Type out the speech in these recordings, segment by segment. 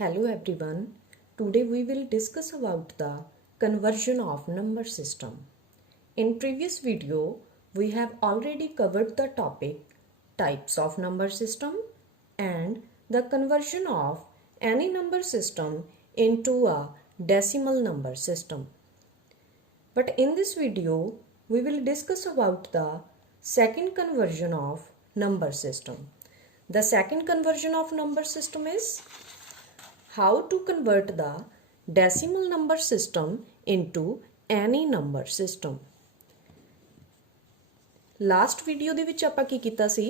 Hello everyone. Today we will discuss about the conversion of number system. In previous video, we have already covered the topic types of number system and the conversion of any number system into a decimal number system. But in this video, we will discuss about the second conversion of number system. The second conversion of number system is how to convert the decimal number system into any number system. Last video ਦੇ ਵਿੱਚ ਆਪਾਂ ਕੀ ਕੀਤਾ ਸੀ,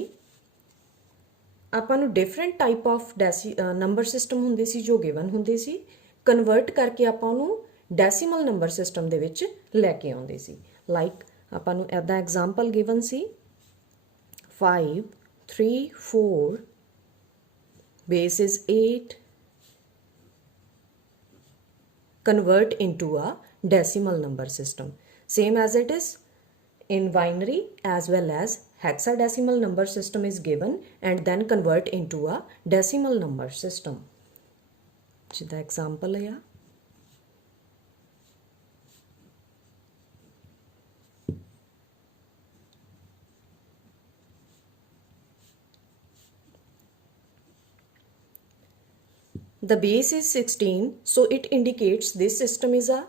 ਆਪਾਂ ਨੂੰ different type of number system ਹੁੰਦੇ ਸੀ ਜੋ ਗਿਵਨ ਹੁੰਦੇ ਸੀ, ਕਨਵਰਟ ਕਰਕੇ ਆਪਾਂ ਉਹਨੂੰ ਡੈਸੀਮਲ ਨੰਬਰ ਸਿਸਟਮ ਦੇ ਵਿੱਚ ਲੈ ਕੇ ਆਉਂਦੇ ਸੀ। ਲਾਈਕ ਆਪਾਂ ਨੂੰ ਐਦਾ example given C 5 3 4 base is 8 convert into a decimal number system, same as it is in binary as well as hexadecimal number system is given and then convert into a decimal number system. ਜਿਹਦਾ example ਹੈ the base is 16, so it indicates this system is a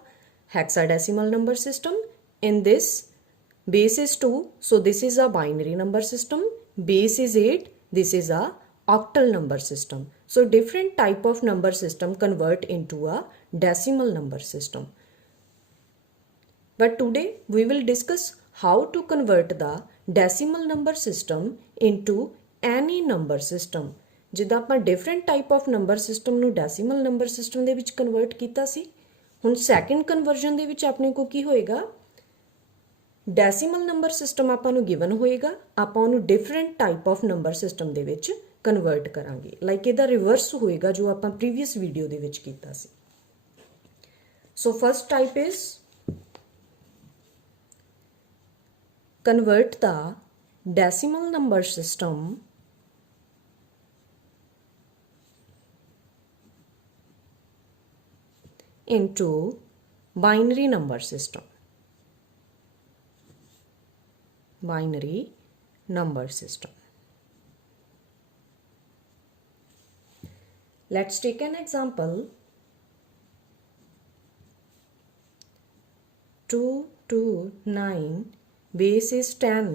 hexadecimal number system. In this, base is 2, so this is a binary number system. Base is 8, this is a octal number system. So different type of number system convert into a decimal number system. But today we will discuss how to convert the decimal number system into any number system. ਜਿੱਦਾਂ ਆਪਾਂ different type of number system ਨੂੰ decimal number system ਦੇ ਵਿੱਚ ਕਨਵਰਟ ਕੀਤਾ ਸੀ, ਹੁਣ second conversion ਦੇ ਵਿੱਚ ਆਪਣੇ ਕੋਲ ਕੀ ਹੋਏਗਾ, ਡੈਸੀਮਲ ਨੰਬਰ ਸਿਸਟਮ ਆਪਾਂ ਨੂੰ ਗਿਵਨ ਹੋਏਗਾ, ਆਪਾਂ ਉਹਨੂੰ different type of number system ਦੇ ਵਿੱਚ ਕਨਵਰਟ ਕਰਾਂਗੇ। ਲਾਈਕ ਇਹਦਾ ਰਿਵਰਸ ਹੋਏਗਾ ਜੋ ਆਪਾਂ ਪ੍ਰੀਵੀਅਸ ਵੀਡੀਓ ਦੇ ਵਿੱਚ ਕੀਤਾ ਸੀ। So first type is convert the decimal number system into binary number system. Binary number system. Let's take an example. 2 2 9 base is 10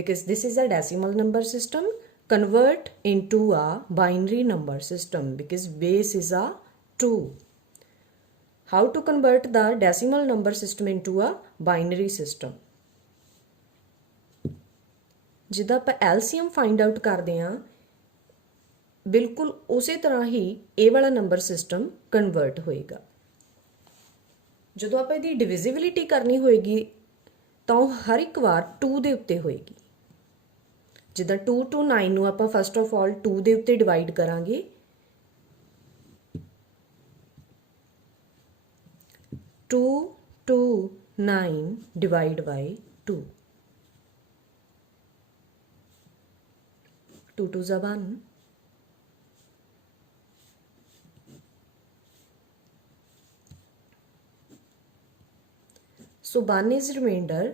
because this is a decimal number system. Convert into a binary number system because base is a 2. How to convert the decimal number system into a binary system? ਜਿੱਦਾਂ ਆਪਾਂ LCM find out ਕਰਦੇ ਹਾਂ, ਬਿਲਕੁਲ ਉਸੇ ਤਰ੍ਹਾਂ ਹੀ ਇਹ ਵਾਲਾ number system convert ਹੋਏਗਾ। ਜਦੋਂ ਆਪਾਂ ਇਹਦੀ ਡਿਵਿਜ਼ਿਬਿਲਿਟੀ ਕਰਨੀ ਹੋਏਗੀ ਤਾਂ ਉਹ ਹਰ ਇੱਕ ਵਾਰ 2 ਦੇ ਉੱਤੇ ਹੋਏਗੀ। ਜਿੱਦਾਂ 2 to 9 ਨੂੰ ਆਪਾਂ ਫਸਟ ਆਫ ਆਲ 2 ਦੇ ਉੱਤੇ ਡਿਵਾਈਡ ਕਰਾਂਗੇ, 2 to 9 divide by 2. 2 to 1. So 1 is remainder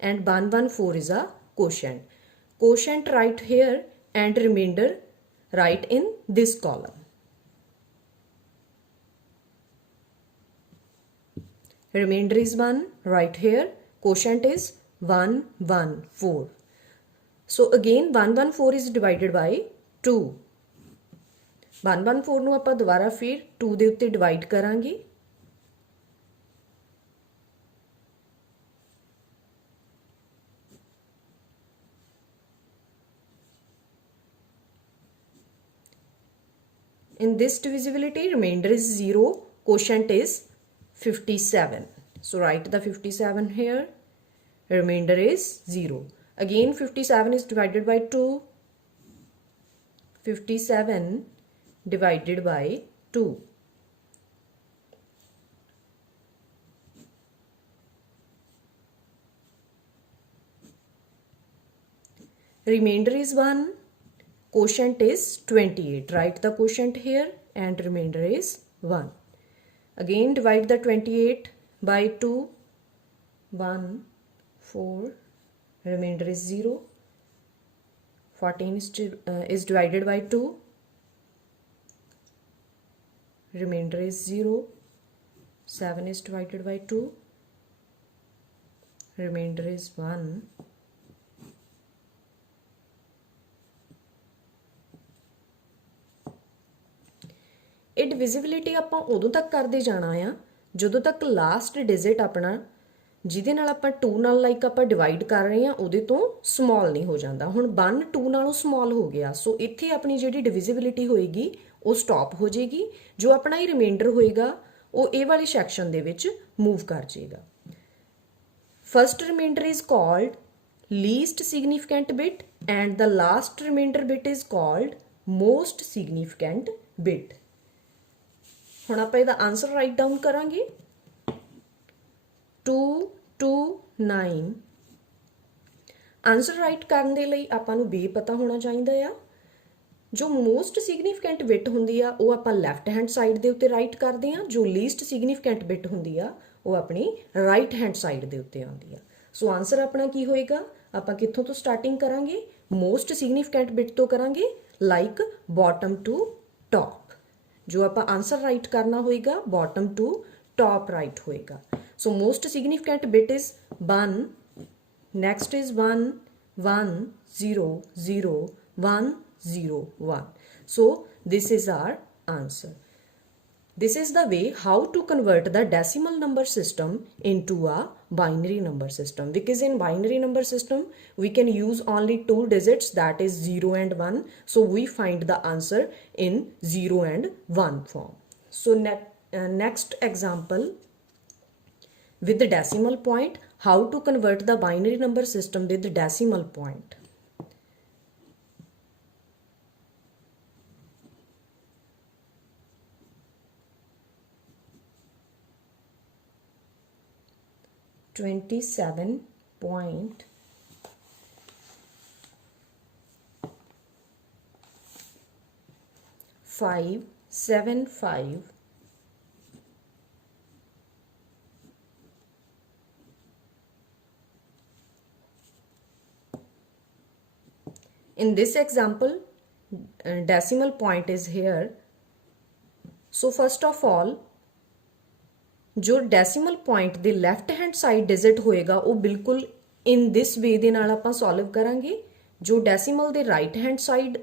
and 114 is a quotient. Quotient write here and remainder write in this column. Remainder is 1, right here, quotient is 114. So again 114 is divided by 2. 114 ਨੂੰ ਆਪਾਂ ਦੁਬਾਰਾ ਫਿਰ 2 ਦੇ ਉੱਤੇ divide ਕਰਾਂਗੇ, in this divisibility remainder is 0, quotient is 57. So write the 57 here, remainder is 0. Again 57 is divided by 2, 57 divided by 2. Remainder is 1, quotient is 28. Write the quotient here and remainder is 1. Again divide the 28 by 2. 1, 4, remainder is 0. 14 is divided by 2. Remainder is 0. 7 is divided by 2. Remainder is 1. ਇਹ ਡਿਵਿਜ਼ਿਬਿਲਿਟੀ ਆਪਾਂ ਉਦੋਂ ਤੱਕ ਕਰਦੇ ਜਾਣਾ ਆ ਜਦੋਂ ਤੱਕ ਲਾਸਟ ਡਿਜਿਟ ਆਪਣਾ ਜਿਹਦੇ ਨਾਲ ਆਪਾਂ 2 ਨਾਲ ਲਾਈਕ ਆਪਾਂ ਡਿਵਾਈਡ ਕਰ ਰਹੇ ਆ ਉਹਦੇ ਤੋਂ ਸਮਾਲ ਨਹੀਂ ਹੋ ਜਾਂਦਾ। ਹੁਣ 1 2 ਨਾਲੋਂ ਸਮਾਲ ਹੋ ਗਿਆ, ਸੋ ਇੱਥੇ ਆਪਣੀ ਜਿਹੜੀ ਡਿਵਿਜ਼ਿਬਿਲਿਟੀ ਹੋਏਗੀ ਉਹ ਸਟਾਪ ਹੋ ਜਾਏਗੀ। ਜੋ ਆਪਣਾ ਇਹ ਰਿਮਾਈਂਡਰ ਹੋਏਗਾ ਉਹ ਇਹ ਵਾਲੇ ਸੈਕਸ਼ਨ ਦੇ ਵਿੱਚ ਮੂਵ ਕਰ ਜਾਏਗਾ। First reminder is called least significant bit and the last reminder bit is called most significant bit. ਹੁਣ ਆਪਾਂ ਇਹਦਾ ਆਨਸਰ ਰਾਈਟ ਡਾਊਨ ਕਰਾਂਗੇ 229। ਆਨਸਰ ਰਾਈਟ ਕਰਨ ਦੇ ਲਈ ਆਪਾਂ ਨੂੰ ਬੇ ਪਤਾ ਹੋਣਾ ਚਾਹੀਦਾ ਆ। ਜੋ ਮੋਸਟ ਸਿਗਨੀਫੀਕੈਂਟ ਬਿਟ ਹੁੰਦੀ ਆ ਉਹ ਆਪਾਂ ਲੈਫਟ ਹੈਂਡ ਸਾਈਡ ਦੇ ਉੱਤੇ ਰਾਈਟ ਕਰਦੇ ਆ। ਜੋ ਲੀਸਟ ਸਿਗਨੀਫੀਕੈਂਟ ਬਿਟ ਹੁੰਦੀ ਆ ਉਹ ਆਪਣੀ ਰਾਈਟ ਹੈਂਡ ਸਾਈਡ ਦੇ ਉੱਤੇ ਆਉਂਦੀ ਆ। ਸੋ ਆਨਸਰ ਆਪਣਾ ਕੀ ਹੋਏਗਾ? ਆਪਾਂ ਕਿੱਥੋਂ ਤੋਂ ਸਟਾਰਟਿੰਗ ਕਰਾਂਗੇ? ਮੋਸਟ ਸਿਗਨੀਫੀਕੈਂਟ ਬਿਟ ਤੋਂ ਕਰਾਂਗੇ, ਲਾਈਕ ਬੋਟਮ ਟੂ ਟੌਪ। जो आप आंसर राइट करना होएगा बॉटम टू टॉप राइट होएगा। So most significant bit is 1, next is 1 1 0 0 1 0 1। So this is our answer. This is the way how to convert the decimal number system into a binary number system, because in binary number system we can use only 2 digits, that is 0 and 1. So we find the answer in 0 and 1 form. So next example with the decimal point, how to convert the binary number system with the decimal point. $27.575 in this example decimal point is here. So first of all जो decimal point दे left hand side digit होएगा वो बिल्कुल in this way दे नाल आपां solve करांगे। जो decimal दे right hand side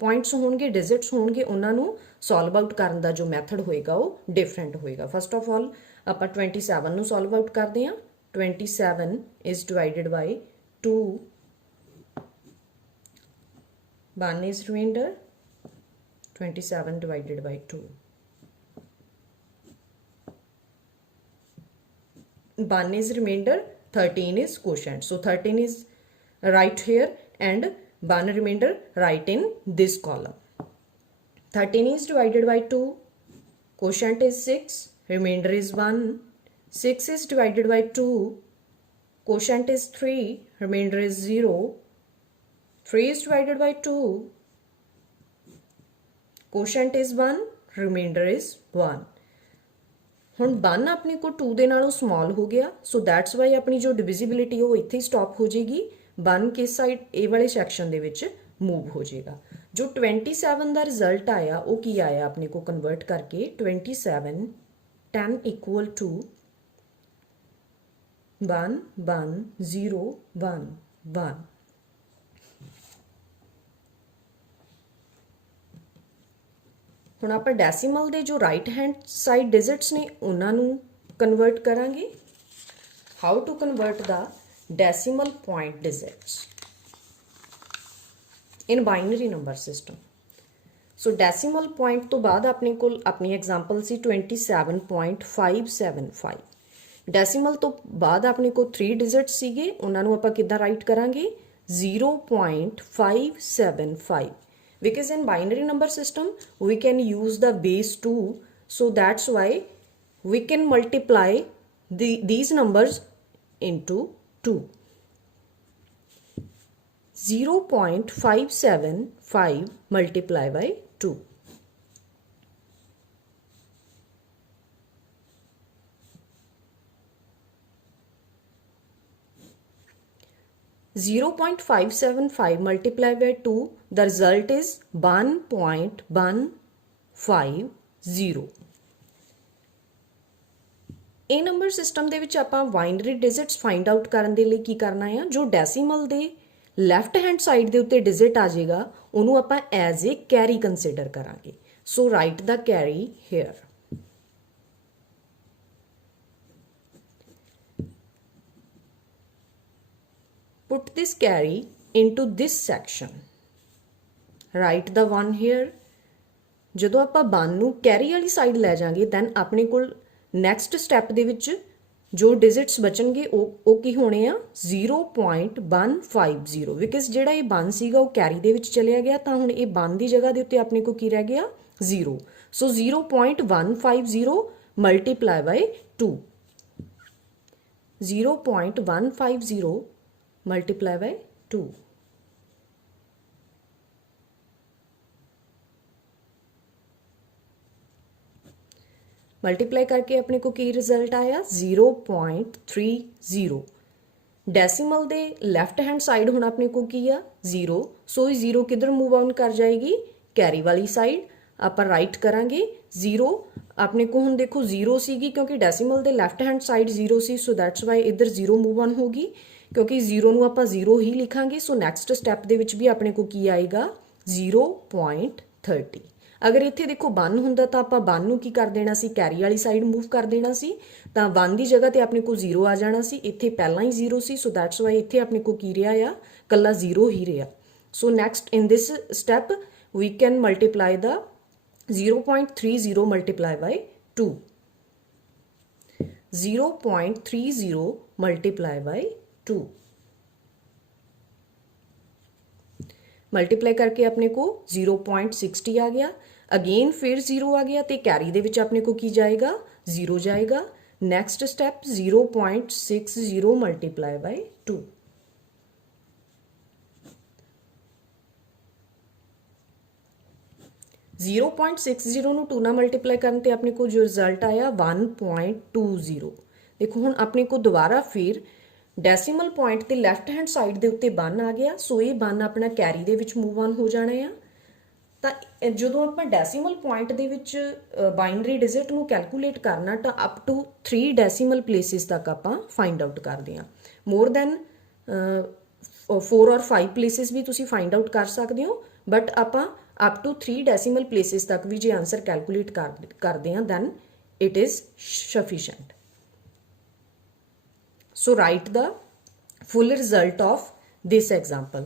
points होणगे, डिजिट्स होणगे, उन्हां नूं सॉल्व आउट करन दा जो मैथड होएगा वो डिफरेंट होएगा। फर्स्ट ऑफ ऑल आपां 27 नूं सॉल्व आउट करदे हां। 27 is divided by 2, 1 is remainder, 27 divided by 2, 1 is remainder, 13 is quotient. So 13 is right here and 1 remainder right in this column. 13 is divided by 2, quotient is 6, remainder is 1. 6 is divided by 2, quotient is 3, remainder is 0. 3 is divided by 2, quotient is 1, remainder is 1. ਹੁਣ 1 ਆਪਣੇ को 2 ਦੇ ਨਾਲੋਂ ਸਮਾਲ ਹੋ ਗਿਆ, ਸੋ that's Y ਆਪਣੀ ਜੋ ਡਿਵਿਜ਼ਿਬਿਲਿਟੀ ਉਹ ਇੱਥੇ ਹੀ ਸਟਾਪ ਹੋ ਜਾਏਗੀ। 1 ਕਿਸ ਸਾਈਡ ਇਹ ਵਾਲੇ ਸੈਕਸ਼ਨ ਦੇ ਵਿੱਚ ਮੂਵ ਹੋ ਜਾਏਗਾ। ਜੋ 27 ਦਾ ਰਿਜ਼ਲਟ ਆਇਆ ਉਹ ਕੀ ਆਇਆ ਆਪਣੇ को ਕਨਵਰਟ ਕਰਕੇ 27 10 ਇਕੁਅਲ ਟੂ 1 1 0 1 1। ਹੁਣ ਆਪਾਂ ਡੈਸੀਮਲ ਦੇ ਜੋ ਰਾਈਟ ਹੈਂਡ ਸਾਈਡ ਡਿਜਿਟਸ ਨੇ ਉਹਨਾਂ ਨੂੰ ਕਨਵਰਟ ਕਰਾਂਗੇ। How to convert the decimal point digits in binary number system. So decimal point ਤੋਂ ਬਾਅਦ ਆਪਣੇ ਕੋਲ ਆਪਣੀ ਐਗਜ਼ਾਮਪਲ ਸੀ 27.575। ਡੈਸੀਮਲ ਤੋਂ ਬਾਅਦ ਆਪਣੇ ਕੋਲ 3 ਡਿਜਿਟਸ ਸੀਗੇ, ਉਹਨਾਂ ਨੂੰ ਆਪਾਂ ਕਿੱਦਾਂ ਰਾਈਟ ਕਰਾਂਗੇ 0.575। because in binary number system we can use the base 2, so that's why we can multiply these numbers into 2. 0.575 multiply by 2. 0.575 multiplied by 2, the result is 1.150. ਇਹ ਨੰਬਰ ਸਿਸਟਮ ਦੇ ਵਿੱਚ ਆਪਾਂ ਬਾਈਨਰੀ ਡਿਜਿਟਸ ਫਾਈਂਡ ਆਊਟ ਕਰਨ ਦੇ ਲਈ ਕੀ ਕਰਨਾ ਹੈ, ਜੋ ਡੈਸੀਮਲ ਦੇ ਲੈਫਟ ਹੈਂਡ ਸਾਈਡ ਦੇ ਉੱਤੇ ਡਿਜਿਟ ਆ ਜਾਏਗਾ ਉਹਨੂੰ ਆਪਾਂ ਐਜ਼ ਏ ਕੈਰੀ ਕੰਸੀਡਰ ਕਰਾਂਗੇ. So write the carry here. Put this carry into this section. Write the 1 here. ਜਦੋਂ ਆਪਾਂ 1 ਨੂੰ ਕੈਰੀ ਵਾਲੀ ਸਾਈਡ ਲੈ ਜਾਾਂਗੇ ਦੈਨ ਆਪਣੇ ਕੋਲ ਨੈਕਸਟ ਸਟੈਪ ਦੇ ਵਿੱਚ ਜੋ ਡਿਜਿਟਸ ਬਚਣਗੇ ਉਹ ਕੀ ਹੋਣੇ ਆ 0.150 ਬਿਕਾਜ਼ ਜਿਹੜਾ ਇਹ 1 ਸੀਗਾ ਉਹ ਕੈਰੀ ਦੇ ਵਿੱਚ ਚਲਿਆ ਗਿਆ ਤਾਂ ਹੁਣ ਇਹ 1 ਦੀ ਜਗ੍ਹਾ ਦੇ ਉੱਤੇ ਆਪਣੇ ਕੋਲ ਕੀ ਰਹਿ ਗਿਆ 0. So 0.150 multiply by 2. 0.150 multiply by 2. Multiply करके अपने को की रिजल्ट आया 0.30. डेसिमल दे लैफ्ट हैंड साइड हुण अपने को की आ 0. सो 0 किधर मूव ऑन कर जाएगी कैरी वाली साइड. आप राइट करांगे 0. अपने को हुण देखो 0 सीगी क्योंकि डेसिमल दे लैफ्ट हैंड साइड 0 सी. सो दैट्स वाई इधर 0 मूव ऑन होगी क्योंकि 0 ਨੂੰ ਆਪਾਂ 0 ਹੀ ਲਿਖਾਂਗੇ. ਸੋ ਨੈਕਸਟ ਸਟੈਪ ਦੇ ਵਿੱਚ ਵੀ ਆਪਣੇ ਕੋ ਕੀ ਆਏਗਾ 0.30. ਅਗਰ ਇੱਥੇ ਦੇਖੋ 1 ਹੁੰਦਾ ਤਾਂ ਆਪਾਂ 1 ਨੂੰ ਕੀ ਕਰ ਦੇਣਾ ਸੀ ਕੈਰੀ ਵਾਲੀ ਸਾਈਡ ਮੂਵ ਕਰ ਦੇਣਾ ਸੀ ਤਾਂ 1 ਦੀ ਜਗ੍ਹਾ ਤੇ ਆਪਣੇ ਕੋ 0 ਆ ਜਾਣਾ ਸੀ. ਇੱਥੇ ਪਹਿਲਾਂ ਹੀ 0 ਸੀ. ਸੋ ਦੈਟਸ ਵਾਈ ਇੱਥੇ ਆਪਣੇ ਕੋ ਕੀ ਰਿਹਾ ਆ ਕੱਲਾ 0 ਹੀ ਰਿਹਾ. So next in this step we can multiply the 0.30 multiply by 2. 0.30 multiply by 2. Multiply करके अपने को 0.60 आ गया. अगेन फिर 0 आ गया तो कैरी दे विच अपने को की जाएगा 0 जाएगा. Next step 0.60 multiply by 2. 0.60 ਨੂੰ 2 ਨਾਲ ਮਲਟੀਪलाई ਕਰਨ ਤੇ ਆਪਣੇ को जो रिजल्ट आया 1.20. देखो हुण अपने को दोबारा फिर ਡੈਸੀਮਲ ਪੁਆਇੰਟ ਤੇ ਲੈਫਟ ਹੈਂਡ ਸਾਈਡ ਦੇ ਉੱਤੇ 1 ਆ ਗਿਆ. ਸੋ ਇਹ 1 ਆਪਣਾ ਕੈਰੀ ਦੇ ਵਿੱਚ ਮੂਵ ਆਨ ਹੋ ਜਾਣਾ ਆ. ਤਾਂ ਜਦੋਂ ਆਪਾਂ ਡੈਸੀਮਲ ਪੁਆਇੰਟ ਦੇ ਵਿੱਚ ਬਾਈਨਰੀ ਡਿਜਿਟ ਨੂੰ ਕੈਲਕੂਲੇਟ ਕਰਨਾ ਤਾਂ ਅਪ ਟੂ 3 ਡੈਸੀਮਲ ਪਲੇਸਿਸ ਤੱਕ ਆਪਾਂ ਫਾਈਂਡ ਆਊਟ ਕਰਦੇ ਹਾਂ. ਮੋਰ ਦੈਨ 4 ਔਰ 5 ਪਲੇਸਿਸ ਵੀ ਤੁਸੀਂ ਫਾਈਂਡ ਆਊਟ ਕਰ ਸਕਦੇ ਹੋ ਬਟ ਆਪਾਂ ਅਪ ਟੂ 3 ਡੈਸੀਮਲ ਪਲੇਸਿਸ ਤੱਕ ਵੀ ਜੇ ਆਨਸਰ ਕੈਲਕੂਲੇਟ ਕਰਦੇ ਹਾਂ then it is sufficient. So write the full result of this example.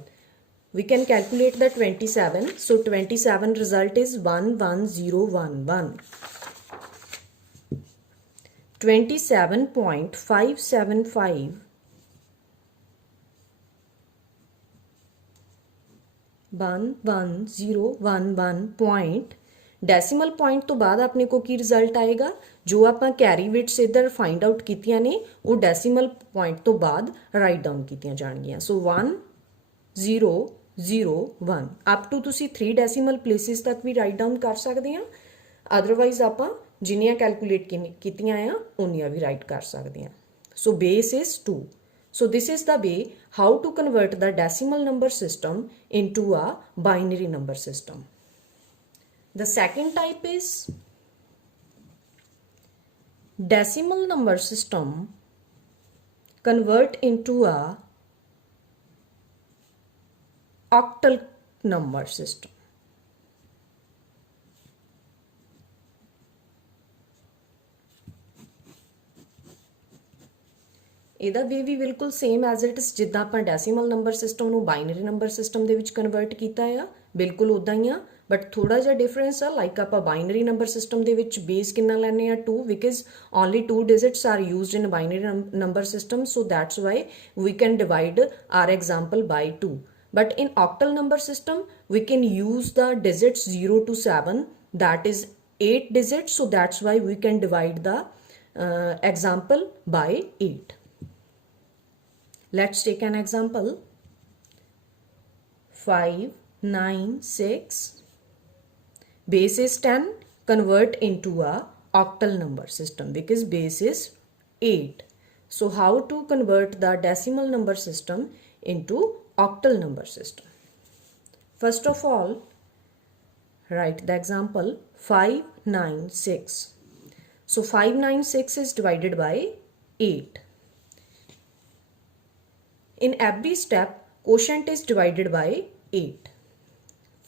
We can calculate the 27. So 27 result is 11011. 27.575 11011 point decimal point ਤੋਂ ਬਾਅਦ ਆਪਣੇ ਕੋ ਕੀ ਰਿਜ਼ਲਟ ਆਏਗਾ ਜੋ ਆਪਾਂ ਕੈਰੀ ਬਿਟਸ ਇਧਰ ਫਾਈਂਡ ਆਊਟ ਕੀਤੀਆਂ ਨੇ ਉਹ ਡੈਸੀਮਲ ਪੁਆਇੰਟ ਤੋਂ ਬਾਅਦ ਰਾਈਟ ਡਾਊਨ ਕੀਤੀਆਂ ਜਾਣਗੀਆਂ. ਸੋ 1001 ਅਪ ਟੂ ਤੁਸੀਂ 3 ਡੈਸੀਮਲ ਪਲੇਸਿਸ ਤੱਕ ਵੀ ਰਾਈਟ ਡਾਊਨ ਕਰ ਸਕਦੇ ਆ. ਅਦਰਵਾਈਜ਼ ਆਪਾਂ ਜਿੰਨੀਆਂ ਕੈਲਕੂਲੇਟ ਕੀਤੀਆਂ ਆ ਉਨੀਆਂ ਵੀ ਰਾਈਟ ਕਰ ਸਕਦੇ ਆ. ਸੋ base is 2. So this is the way how to convert the decimal number system into a binary number system. The second type is decimal number system convert into a octal number system. ਇਹਦਾ ਵੇ ਵੀ ਬਿਲਕੁਲ same as it is ਜਿੱਦਾਂ ਆਪਾਂ decimal number system ਨੂੰ binary number system ਦੇ ਵਿੱਚ ਕਨਵਰਟ ਕੀਤਾ ਆ ਬਿਲਕੁਲ ਉਦਾਂ ਹੀ ਆ ਬਟ ਥੋੜਾ ਜਿਹਾ ਡਿਫਰੈਂਸ ਆ. ਲਾਈਕ ਆਪਾਂ ਬਾਈਨਰੀ ਨੰਬਰ ਸਿਸਟਮ ਦੇ ਵਿੱਚ ਬੇਸ ਕਿੰਨਾ ਲੈਂਦੇ ਆ 2 because only 2 digits are used in binary number system. So that's why we can divide our example by 2. But in octal number system, we can use the digits 0 to 7. That is 8 digits. So that's why we can divide the example by 8. Let's take an example. 5 9 6, base is 10, convert into a octal number system because base is 8. So how to convert the decimal number system into octal number system? First of all, write the example 596. So 596 is divided by 8. In every step, quotient is divided by 8.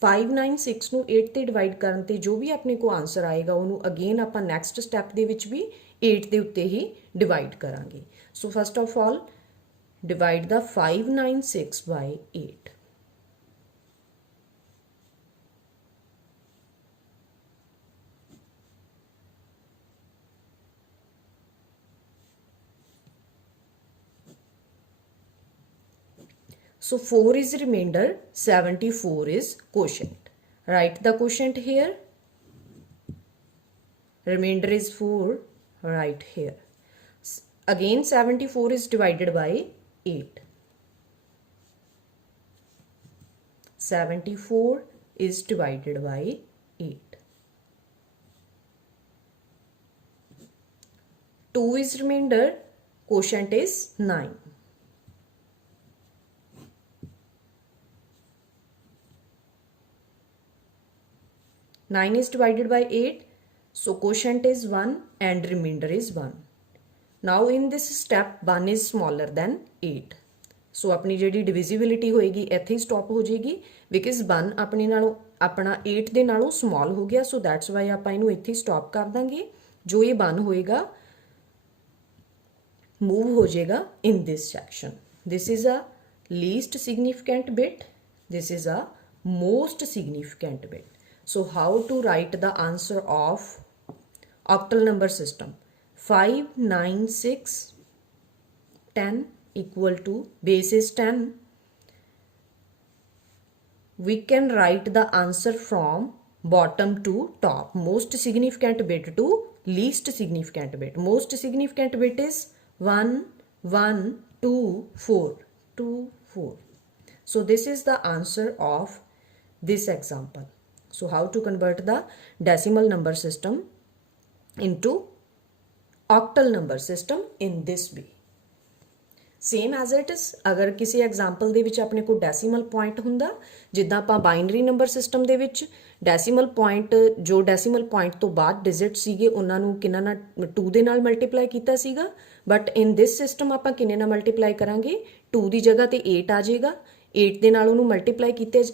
596 ਨੂੰ 8 ਤੇ ਡਿਵਾਈਡ ਕਰਨ ਤੇ ਜੋ ਵੀ ਆਪਣੇ ਕੋ ਆਨਸਰ ਆਏਗਾ ਉਹਨੂੰ ਅਗੇਨ ਆਪਾਂ ਨੈਕਸਟ ਸਟੈਪ ਦੇ ਵਿੱਚ ਵੀ 8 ਦੇ ਉੱਤੇ ਹੀ ਡਿਵਾਈਡ ਕਰਾਂਗੇ। So first of all divide the 596 by 8। So 4 is remainder, 74 is quotient. Write the quotient here. Remainder is 4, right here. Again 74 is divided by 8. 74 is divided by 8. 2 is remainder, quotient is 9. 9 is divided by 8, so quotient is 1 and remainder is 1. Now in this step 1 is smaller than 8. So अपनी ਜਿਹੜੀ divisibility ਹੋਏਗੀ ਇੱਥੇ ਹੀ stop ਹੋ ਜਾਏਗੀ because 1 ਆਪਣੇ ਨਾਲੋਂ ਆਪਣਾ 8 ਦੇ ਨਾਲੋਂ small ਹੋ ਗਿਆ, so that's why ਆਪਾਂ ਇਹਨੂੰ ਇੱਥੇ ਹੀ stop ਕਰ ਦਾਂਗੇ। ਜੋ ਇਹ 1 ਹੋਏਗਾ move ਹੋ ਜਾਏਗਾ in this section. This is a least significant bit. This is a most significant bit. So how to write the answer of octal number system? 5 9 6 10 equal to base is 10. We can write the answer from bottom to top, most significant bit to least significant bit. Most significant bit is 1 1 2 4 2 4. So this is the answer of this example. So how to convert the decimal number system into octal number system in this way? Same as it is, अगर किसी एग्जाम्पल ਦੇ ਵਿੱਚ ਆਪਣੇ ਕੋਲ decimal point ਹੁੰਦਾ, ਜਿੱਦਾਂ ਆਪਾਂ binary number system ਦੇ ਵਿੱਚ ਡੈਸੀਮਲ ਪੁਆਇੰਟ ਜੋ ਡੈਸੀਮਲ ਪੁਆਇੰਟ ਤੋਂ ਬਾਅਦ ਡਿਜਿਟ ਸੀਗੇ ਉਹਨਾਂ ਨੂੰ ਕਿੰਨਾ ਨਾਲ 2 ਦੇ ਨਾਲ ਮਲਟੀਪਲਾਈ ਕੀਤਾ ਸੀਗਾ, ਬਟ ਇਨ ਦਿਸ ਸਿਸਟਮ ਆਪਾਂ ਕਿੰਨੇ ਨਾਲ ਮਲਟੀਪਲਾਈ ਕਰਾਂਗੇ, 2 ਦੀ ਜਗ੍ਹਾ ਤੇ 8 ਆ ਜਾਏਗਾ, 8 ਦੇ ਨਾਲ ਉਹਨੂੰ ਮਲਟੀਪਲਾਈ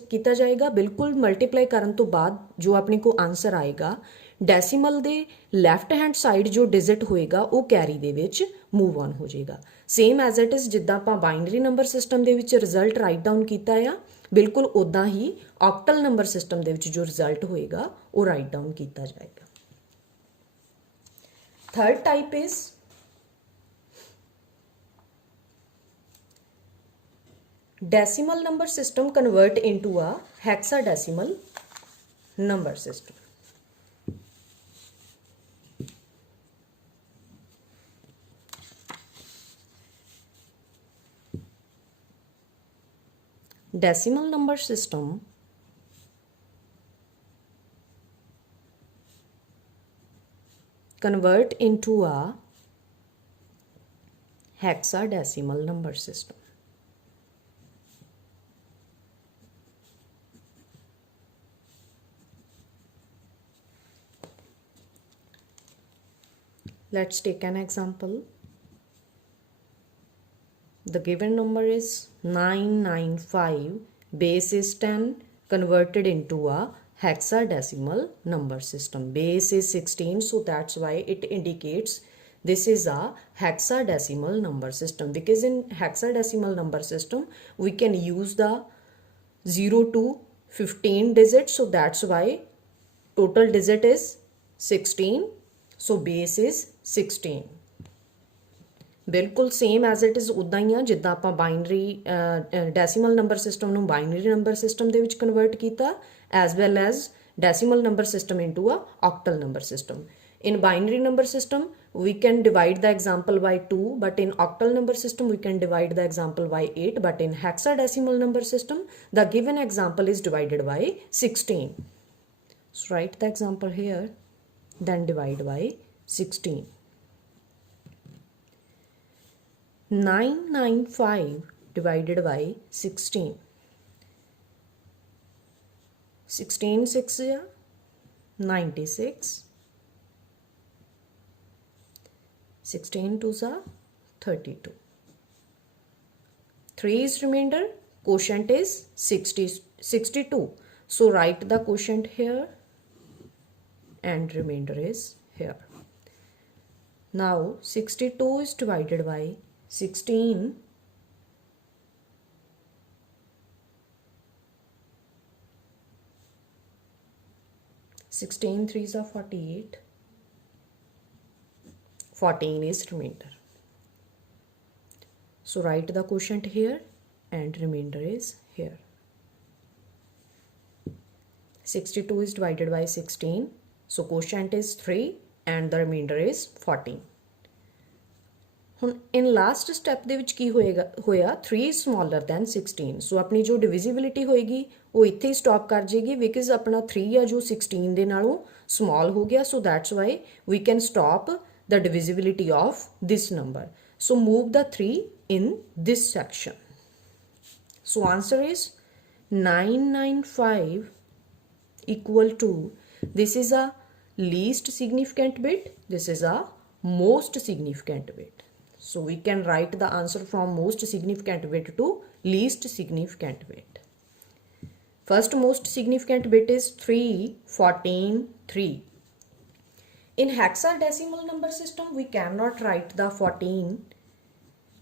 ਕੀਤਾ ਜਾਏਗਾ। ਬਿਲਕੁਲ ਮਲਟੀਪਲਾਈ ਕਰਨ ਤੋਂ ਬਾਅਦ ਜੋ ਆਪਣੇ ਕੋ ਆਨਸਰ ਆਏਗਾ ਡੈਸੀਮਲ ਦੇ ਲੈਫਟ ਹੈਂਡ ਸਾਈਡ ਜੋ ਡਿਜਿਟ ਹੋਏਗਾ ਉਹ ਕੈਰੀ ਦੇ ਵਿੱਚ ਮੂਵ ਔਨ ਹੋ ਜਾਏਗਾ। ਸੇਮ ਐਜ਼ ਇਟ ਇਜ਼ ਜਿੱਦਾਂ ਆਪਾਂ ਬਾਈਨਰੀ ਨੰਬਰ ਸਿਸਟਮ ਦੇ ਵਿੱਚ ਰਿਜ਼ਲਟ ਰਾਈਟ ਡਾਊਨ ਕੀਤਾ ਆ, ਬਿਲਕੁਲ ਉਦਾਂ ਹੀ ਆਕਟਲ ਨੰਬਰ ਸਿਸਟਮ ਦੇ ਵਿੱਚ ਜੋ ਰਿਜ਼ਲਟ ਹੋਏਗਾ ਉਹ ਰਾਈਟ ਡਾਊਨ ਕੀਤਾ ਜਾਏਗਾ। Third type is decimal number system convert into a hexadecimal number system. Decimal number system convert into a hexadecimal number system. Let's take an example. The given number is 995, base is 10, converted into a hexadecimal number system. Base is 16, so that's why it indicates this is a hexadecimal number system, because in hexadecimal number system we can use the 0 to 15 digits, so that's why total digit is 16. So base is 16. ਬਿਲਕੁਲ same as it is ਉੱਦਾਂ ਹੀ ਆ ਜਿੱਦਾਂ ਆਪਾਂ binary decimal number system ਨੂੰ binary number system ਦੇ ਵਿੱਚ ਕਨਵਰਟ ਕੀਤਾ, as well as decimal number system into a octal number system. In binary number system, we can divide the example by 2, but in octal number system we can divide the example by 8, but in hexadecimal number system the given example is divided by 16. So write the example here, then divide by 16. 995 divided by 16. 16 6 is 96. 16 2s are 32. 3 is remainder, quotient is 62. So write the quotient here and remainder is here. Now 62 is divided by 16. 16 3s are 48. 14 is remainder. So write the quotient here and remainder is here. 62 is divided by 16. So quotient is 3 and the remainder is 14. ਹੁਣ in last step ਦੇ ਵਿੱਚ ਕੀ ਹੋਇਆ 3 is smaller than 16. So ਆਪਣੀ ਜੋ divisibility ਹੋਏਗੀ ਉਹ ਇੱਥੇ ਹੀ stop ਕਰ ਜਾਏਗੀ because ਆਪਣਾ 3 ਆ ਜੋ 16 ਦੇ ਨਾਲੋਂ small ਹੋ ਗਿਆ. So that's why we can stop the divisibility of this number. So move the 3 in this section. So answer is 995 equal to, this is a least significant bit, this is a most significant bit. So we can write the answer from most significant bit to least significant bit. First most significant bit is 3, 14, 3. In hexadecimal number system, we cannot write the 14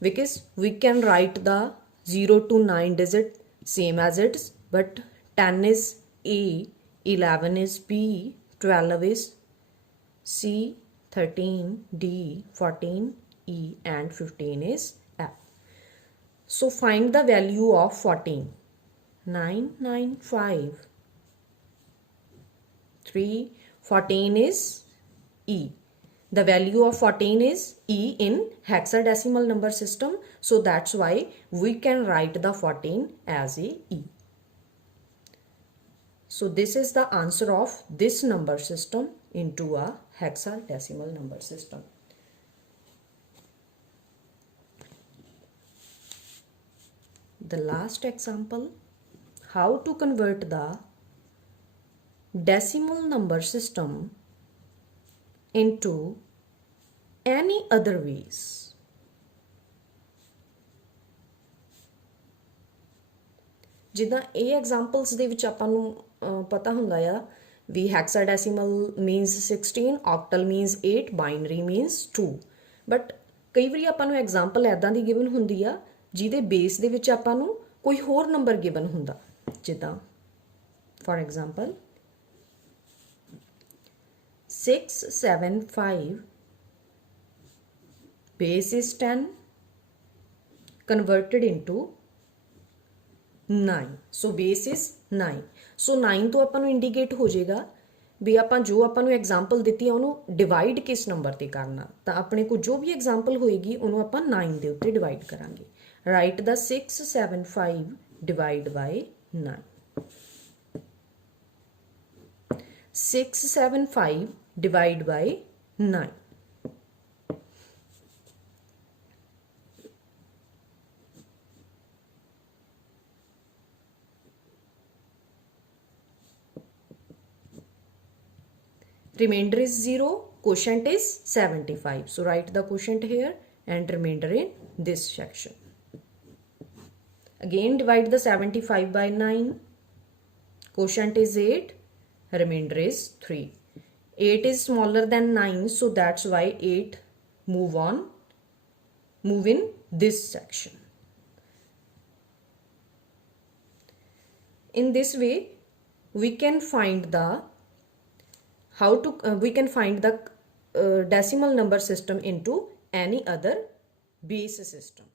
because we can write the 0 to 9 digit same as it is, but 10 is A, 11 is B, 12 is C, 13 D, 14 E and 15 is F. So find the value of 14. 995 3, 14 is E. The value of 14 is E in hexadecimal number system. So that's why we can write the 14 as a E. So this is the answer of this number system into a hexadecimal number system. The last example, how to convert the decimal number system into any other ways. ਜਿੱਦਾਂ ਇਹ ਐਗਜ਼ਾਮਪਲਸ ਦੇ ਵਿੱਚ ਆਪਾਂ ਨੂੰ ਪਤਾ ਹੁੰਦਾ ਆ ਵੀ hexadecimal means 16, octal means 8, binary means 2, but ਕਈ ਵਾਰੀ ਆਪਾਂ ਨੂੰ ਐਗਜ਼ਾਮਪਲ ਐਦਾਂ ਦੀ ਗਿਵਨ ਹੁੰਦੀ ਆ ਜਿਹਦੇ ਬੇਸ ਦੇ ਵਿੱਚ ਆਪਾਂ ਨੂੰ ਕੋਈ ਹੋਰ ਨੰਬਰ ਗਿਵਨ ਹੁੰਦਾ, ਜਿੱਦਾਂ for example 675 base is 10 converted into 9. So base is 9. So 9 ਤੋਂ ਆਪਾਂ ਨੂੰ ਇੰਡੀਕੇਟ ਹੋ ਜਾਏਗਾ ਵੀ ਆਪਾਂ ਜੋ ਆਪਾਂ ਨੂੰ ਐਗਜ਼ਾਮਪਲ ਦਿੱਤੀ ਆ ਉਹਨੂੰ ਡਿਵਾਈਡ ਕਿਸ ਨੰਬਰ ਤੇ ਕਰਨਾ, ਤਾਂ ਆਪਣੇ ਕੋਲ ਜੋ ਵੀ ਐਗਜ਼ਾਮਪਲ ਹੋਏਗੀ ਉਹਨੂੰ ਆਪਾਂ 9 ਦੇ ਉੱਤੇ ਡਿਵਾਈਡ ਕਰਾਂਗੇ. Right the 675 divide by 9. 675 divide by 9. Remainder is 0, quotient is 75. So write the quotient here and remainder in this section. Again divide the 75 by 9. Quotient is 8, remainder is 3. 8 is smaller than 9, so that's why 8 move in this section. In this way we can find the decimal number system into any other base system.